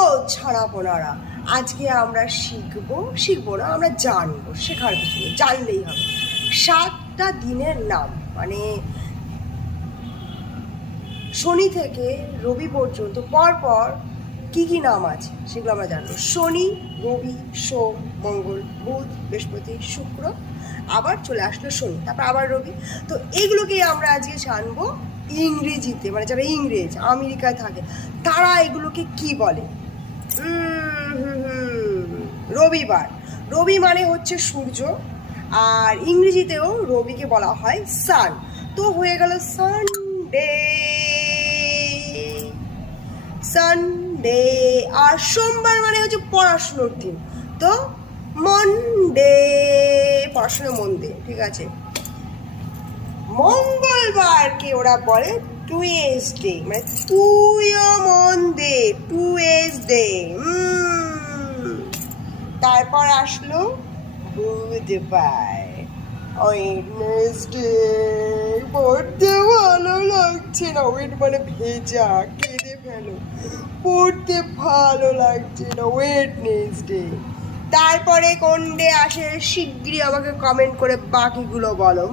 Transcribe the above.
তো ছাড়াপোনারা, আজকে আমরা শিখবো না, আমরা জানবো, শেখার কিছু নেই, জানলেই হবে। 7টা দিনের নাম, মানে শনি থেকে রবি পর্যন্ত পরপর কি কি নাম আছে সেগুলো আমরা জানবো। শনি, রবি, সোম, মঙ্গল, বুধ, বৃহস্পতি, শুক্র, আবার চলে আসলো শনি, তারপর আবার রবি। তো এগুলোকেই আমরা আজকে জানবো ইংরেজিতে, মানে যারা ইংরেজ আমেরিকায় থাকে তারা এগুলোকে কি বলে। রবিবার, রবি মানে হচ্ছে সূর্য, আর ইংরেজিতেও রবিকে বলা হয় সান। তো হয়ে গেল সানডে, সানডে। আর সোমবার মানে হচ্ছে পড়াশুনোর দিন, তো মনডে, পড়াশুনো মন দে, ঠিক আছে। মঙ্গলবারকে ওরা বলে টুয়েসডে, মানে তুইও মন দে, টুয়েসডে। তারপর আসলো বুধবার, ওয়েডনেসডে। পড়তে ভালো লাগছে না, ওয়েট মানে ভেজা, কেঁদে ফেলো, পড়তে ভালো লাগছে না, ওয়েডনেসডে। তারপরে কোন ডে আসে শিগগিরই আমাকে কমেন্ট করে বাকিগুলো বলো।